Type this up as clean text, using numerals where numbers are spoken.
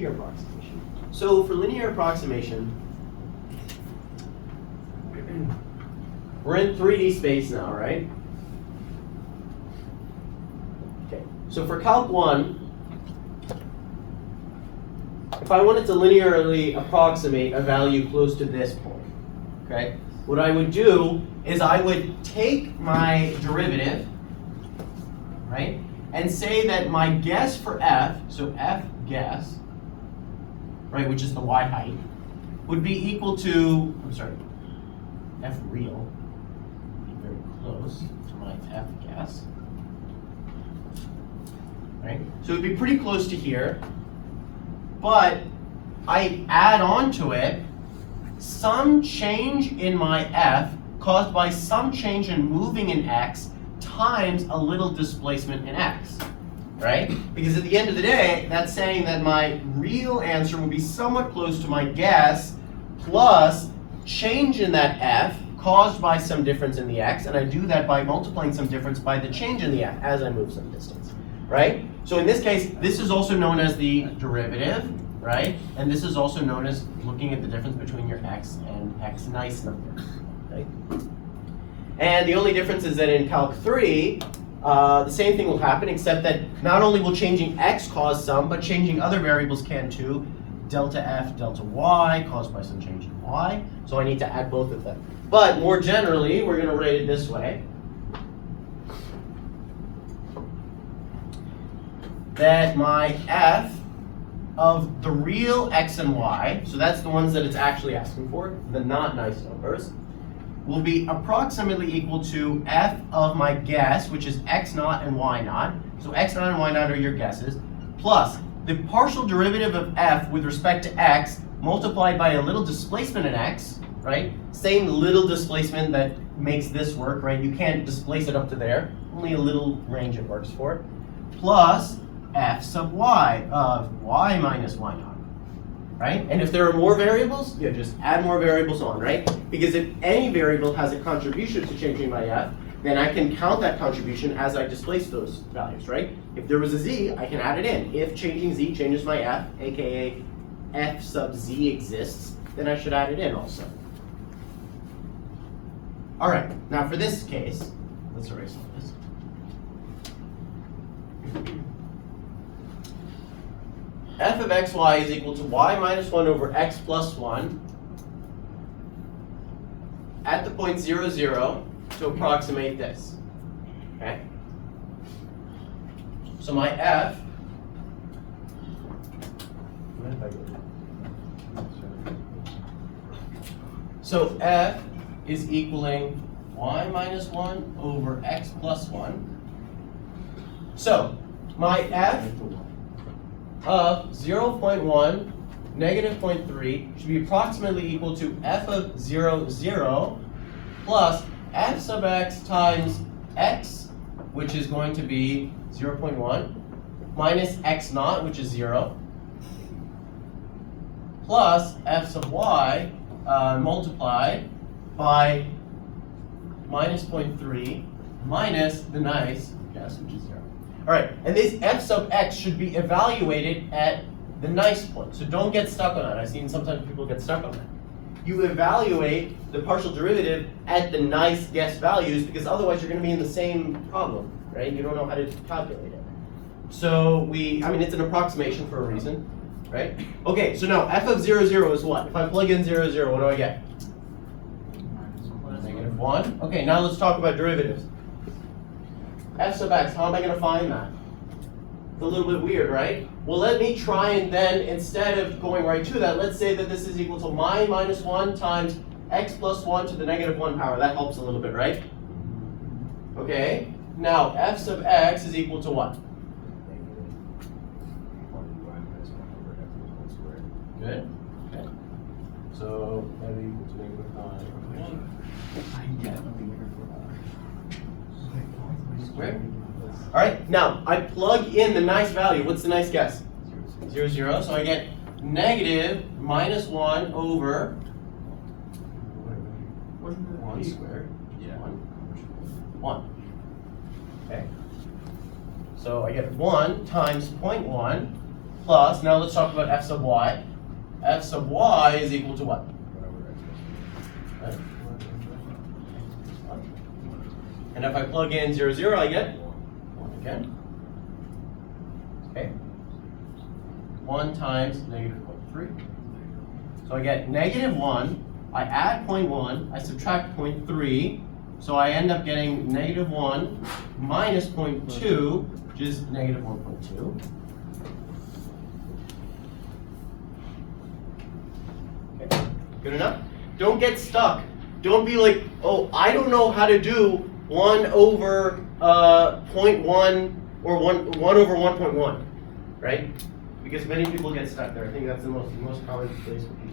linear approximation. So for linear approximation, we're in 3D space now, right? Okay, so for Calc 1, if I wanted to linearly approximate a value close to this point, okay, what I would do is I would take my derivative, right, and say that my guess for f, so f guess, right, which is the y height, would be equal to, I'm sorry, f real, be very close to my f guess, right? So it would be pretty close to here, but I add on to it some change in my f caused by some change in moving in x times a little displacement in x, right? Because at the end of the day, that's saying that my real answer will be somewhat close to my guess plus change in that f caused by some difference in the x, and I do that by multiplying some difference by the change in the f as I move some distance, right? So in this case, this is also known as the derivative, right? And this is also known as looking at the difference between your x and x nice number, right? And the only difference is that in Calc 3, the same thing will happen, except that not only will changing x cause some, but changing other variables can too. Delta f, delta y, caused by some change in y. So I need to add both of them. But more generally, we're going to write it this way. That my f of the real x and y, so that's the ones that it's actually asking for, the not nice numbers, will be approximately equal to f of my guess, which is x naught and y naught. So x naught and y naught are your guesses, plus the partial derivative of f with respect to x multiplied by a little displacement in x, right? Same little displacement that makes this work, right? You can't displace it up to there, only a little range it works for, plus f sub y of y minus y naught, right? And if there are more variables, you just add more variables on, right? Because if any variable has a contribution to changing my f, then I can count that contribution as I displace those values, right? If there was a z, I can add it in. If changing z changes my f, aka f sub z exists, then I should add it in also. All right, now for this case, let's erase all this. F of xy is equal to y minus 1 over x plus 1 at the point 0, 0 to approximate this, okay? So my f, so f is equaling y minus 1 over x plus 1. So my f of 0.1, negative 0.3 should be approximately equal to f of 0, 0 plus f sub x times x, which is going to be 0.1, minus x naught, which is 0, plus f sub y multiplied by minus 0.3 minus the nice guess, which is 0. All right, and this f sub x should be evaluated at the nice point. So don't get stuck on that. I've seen sometimes people get stuck on that. You evaluate the partial derivative at the nice guess values, because otherwise you're going to be in the same problem, right? You don't know how to calculate it. So it's an approximation for a reason, right? Okay, so now f of 0, 0 is what? If I plug in 0, 0, what do I get? Negative 1. Okay, now let's talk about derivatives. F sub x, how am I going to find that? It's a little bit weird, right? Well, let me try and then, instead of going right to that, let's say that this is equal to y minus 1 times x plus 1 to the negative 1 power. That helps a little bit, right? Okay, now f sub x is equal to what? Good. Okay. So that is equal to negative 5. Squared. All right, now I plug in the nice value. What's the nice guess? 0, 0. So I get negative minus 1 over 1 squared. Yeah. 1. Okay. So I get 1 times 0.1 plus, now let's talk about f sub y. F sub y is equal to what? Right. And if I plug in 0, 0, I get 1 again. Okay. 1 times negative 0.3. So I get negative 1. I add 0.1. I subtract 0.3. So I end up getting negative 1 minus 0.2, which is negative 1.2. Okay. Good enough? Don't get stuck. Don't be like, oh, I don't know how to do 1 over 0.1 or 1 over 1.1, right? Because many people get stuck there. I think that's the most common place for people.